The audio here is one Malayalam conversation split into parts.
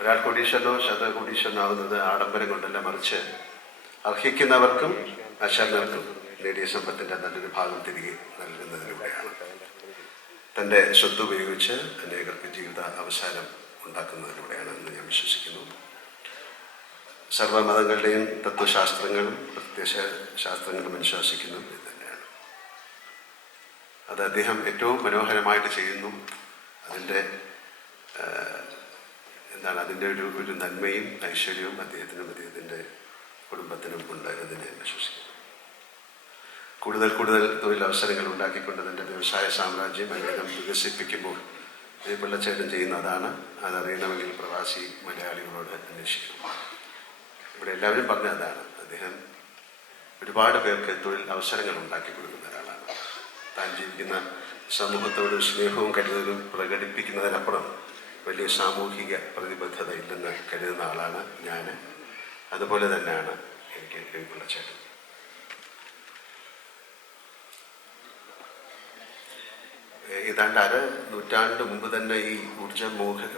ഒരാൾ കൊടീശ്വരനോ ശതകോടീശ്വരനോ ആകുന്നത് ആഡംബരം കൊണ്ടല്ല മറിച്ച് അർഹിക്കുന്നവർക്കും അശരണർക്കും നേടിയ സമ്പത്തിന്റെ നല്ലൊരു ഭാഗം തിരികെ നൽകുന്നതിലൂടെയാണ്. തന്റെ സ്വത്ത് ഉപയോഗിച്ച് അനേകർക്ക് ജീവിത അവസാനം ഉണ്ടാക്കുന്നതിലൂടെയാണ് എന്ന് ഞാൻ വിശ്വസിക്കുന്നു. സർവമതങ്ങളുടെയും തത്വശാസ്ത്രങ്ങളും പ്രത്യക്ഷ ശാസ്ത്രങ്ങളും അനുശാസിക്കുന്നു ഇത് തന്നെയാണ്. അത് അദ്ദേഹം ഏറ്റവും മനോഹരമായിട്ട് ചെയ്യുന്നു. അതിന്റെ എന്താണ് അതിന്റെ ഒരു ഒരു നന്മയും ഐശ്വര്യവും അദ്ദേഹത്തിനും അദ്ദേഹത്തിന്റെ കുടുംബത്തിനും ഉണ്ട് എന്ന് ഞാൻ വിശ്വസിക്കുന്നു. കൂടുതൽ കൂടുതൽ തൊഴിലവസരങ്ങൾ ഉണ്ടാക്കിക്കൊണ്ട് തന്റെ വ്യവസായ സാമ്രാജ്യം അദ്ദേഹം വികസിപ്പിക്കുമ്പോൾ ഈ പിള്ളച്ചേട്ടൻ ചെയ്യുന്ന അതാണ്. അതറിയണമെങ്കിൽ പ്രവാസി മലയാളികളോട് അന്വേഷിക്കണം. ഇവിടെ എല്ലാവരും പറഞ്ഞ അതാണ്. അദ്ദേഹം ഒരുപാട് പേർക്ക് തൊഴിൽ അവസരങ്ങൾ ഉണ്ടാക്കി കൊടുക്കുന്ന ഒരാളാണ്. താൻ ജീവിക്കുന്ന സമൂഹത്തോട് സ്നേഹവും കരുതലും പ്രകടിപ്പിക്കുന്നതിനപ്പുറം വലിയ സാമൂഹിക പ്രതിബദ്ധത ഇല്ലെന്ന് കരുതുന്ന ആളാണ് ഞാൻ അതുപോലെ തന്നെയാണ് എനിക്ക് രവിപിള്ള ചേട്ടൻ. ഏതാണ്ട് അര നൂറ്റാണ്ട് മുമ്പ് തന്നെ ഈ ഊർജ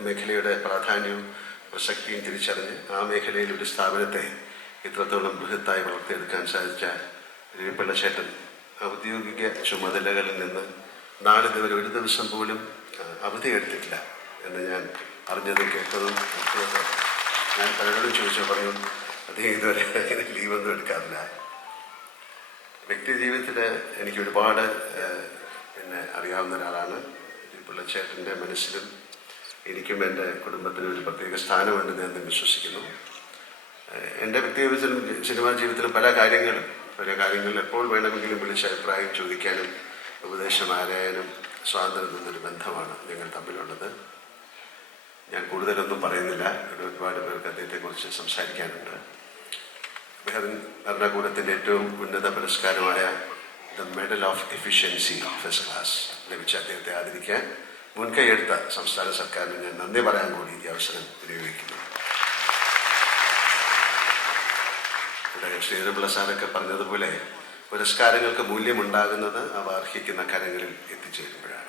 മേഖലയുടെ പ്രാധാന്യവും പ്രസക്തിയും തിരിച്ചറിഞ്ഞ് ആ മേഖലയിൽ ഒരു സ്ഥാപനത്തെ ഇത്രത്തോളം ബൃഹത്തായി വളർത്തിയെടുക്കാൻ സാധിച്ച രവിപിള്ള ചേട്ടൻ ഔദ്യോഗിക ചുമതലകളിൽ നിന്ന് നാളെ ഇതുവരെ ഒരു ദിവസം പോലും അവധിയെടുത്തിട്ടില്ല. എന്ന് ഞാൻ അറിഞ്ഞതും കേട്ടതും ഞാൻ പലരോടും ചോദിച്ചു പറഞ്ഞു അദ്ദേഹം ഇതുവരെ അങ്ങനെ ലീവൊന്നും എടുക്കാറില്ല. വ്യക്തി ജീവിതത്തിൽ എനിക്ക് ഒരുപാട് എന്നെ അറിയാവുന്ന ഒരാളാണ്. പിള്ളച്ചേട്ടന്റെ മനസ്സിലും എനിക്കും എന്റെ കുടുംബത്തിനും ഒരു പ്രത്യേക സ്ഥാനമുണ്ടെന്ന് ഞാൻ വിശ്വസിക്കുന്നു. എന്റെ വ്യക്തി ജീവിതത്തിലും സിനിമാ ജീവിതത്തിലും പല കാര്യങ്ങളും പല കാര്യങ്ങളിൽ എപ്പോൾ വേണമെങ്കിലും വിളിച്ച് അഭിപ്രായം ചോദിക്കാനും ഉപദേശം ആരായാലും സ്വാതന്ത്ര്യം ബന്ധമാണ്. ഞാൻ കൂടുതലൊന്നും പറയുന്നില്ല. ഇവിടെ ഒരുപാട് പേർക്ക് അദ്ദേഹത്തെക്കുറിച്ച് സംസാരിക്കാനുണ്ട്. അദ്ദേഹം ഭരണകൂടത്തിന്റെ ഏറ്റവും ഉന്നത പുരസ്കാരമായ the medal of efficiency first class ലഭിച്ച അദ്ദേഹത്തെ ആദരിക്കാൻ മുൻകൈയെടുത്ത സംസ്ഥാന സർക്കാരിന് ഞാൻ നന്ദി പറയാൻ കൂടി ഈ അവസരം വിനിയോഗിക്കുന്നു. ഇവിടെ ശ്രീധരപിള്ള സാറൊക്കെ പറഞ്ഞതുപോലെ പുരസ്കാരങ്ങൾക്ക് മൂല്യമുണ്ടാകുന്നത് അവ അർഹിക്കുന്ന കരങ്ങളിൽ എത്തിച്ചേരുമ്പോഴാണ്.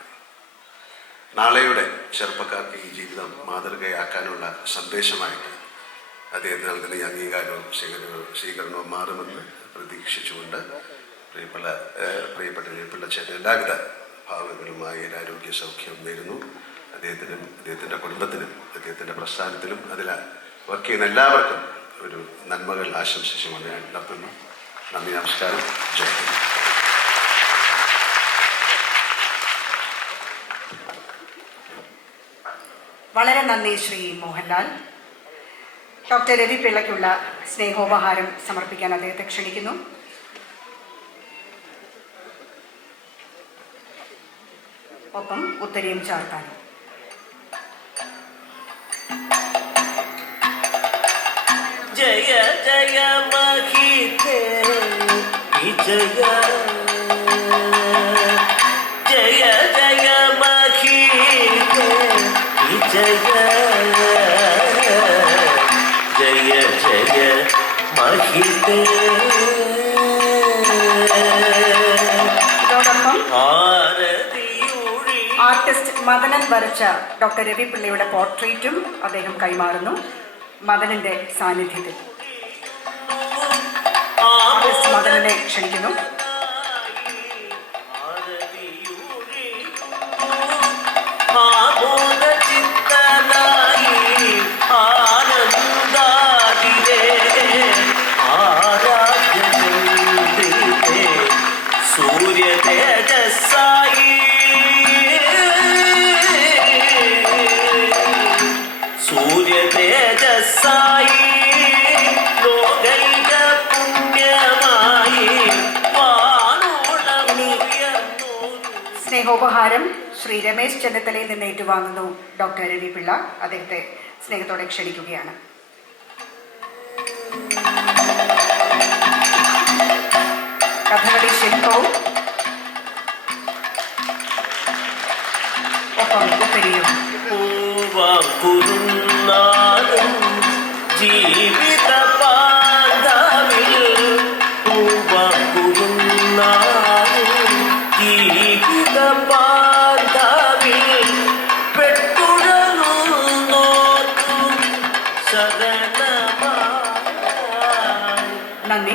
നാളെയുടെ ചെറുപ്പക്കാർക്ക് ഈ ജീവിതം മാതൃകയാക്കാനുള്ള സന്ദേശമായിട്ട് അദ്ദേഹത്തിന് നൽകുന്ന ഈ അംഗീകാരവും സ്വീകരണവും സ്വീകരണവും മാറുമെന്ന് പ്രതീക്ഷിച്ചുകൊണ്ട് പ്രിയപ്പെട്ട പ്രിയപ്പെട്ട പ്രിയപ്പെട്ട ചേട്ടൻ എല്ലാവിധ ഭാവങ്ങളുമായി ആരോഗ്യ സൗഖ്യം നേരുന്നു. അദ്ദേഹത്തിനും അദ്ദേഹത്തിന്റെ കുടുംബത്തിനും അദ്ദേഹത്തിന്റെ പ്രസ്ഥാനത്തിലും അതിൽ വർക്ക് ചെയ്യുന്ന എല്ലാവർക്കും ഒരു നന്മകൾ ആശംസിച്ചുകൊണ്ട് ഞാൻ നടത്തുന്നു നന്ദി നമസ്കാരം. ജയ് വളരെ നന്ദി ശ്രീ മോഹൻലാൽ. ഡോക്ടർ രവി പിള്ളയ്ക്കുള്ള സ്നേഹോപഹാരം സമർപ്പിക്കാൻ അദ്ദേഹത്തെ ക്ഷണിക്കുന്നു. ഒപ്പം ഉത്തരയും ചാർത്താനും. ജയ ജയ മഹി വിജയ ആർട്ടിസ്റ്റ് മദനൻ വരച്ച ഡോക്ടർ രവി പിള്ളയുടെ പോർട്രേറ്റും അദ്ദേഹം കൈമാറുന്നു മദനന്റെ സാന്നിധ്യത്തിൽ. ആർട്ടിസ്റ്റ് മദനനെ ക്ഷണിക്കുന്നു. തേജസ്സായി ലോകൈക പുണ്യമായി സ്നേഹോപഹാരം ശ്രീ രമേശ് ചെന്നിത്തലയിൽ നിന്ന് ഏറ്റുവാങ്ങുന്നു ഡോക്ടർ രവി പിള്ള അദ്ദേഹത്തെ സ്നേഹത്തോടെ ക്ഷണിക്കുകയാണ്. കഥകളി ശില്പവും ഒപ്പം ഉപ്പരിയും. പൂവാക്കുരുന്നാലും ജീവിത പാതാവിൽ പൂവാക്കുരുന്നാലും ജീവിത പാതാവിൽ നന്ദി.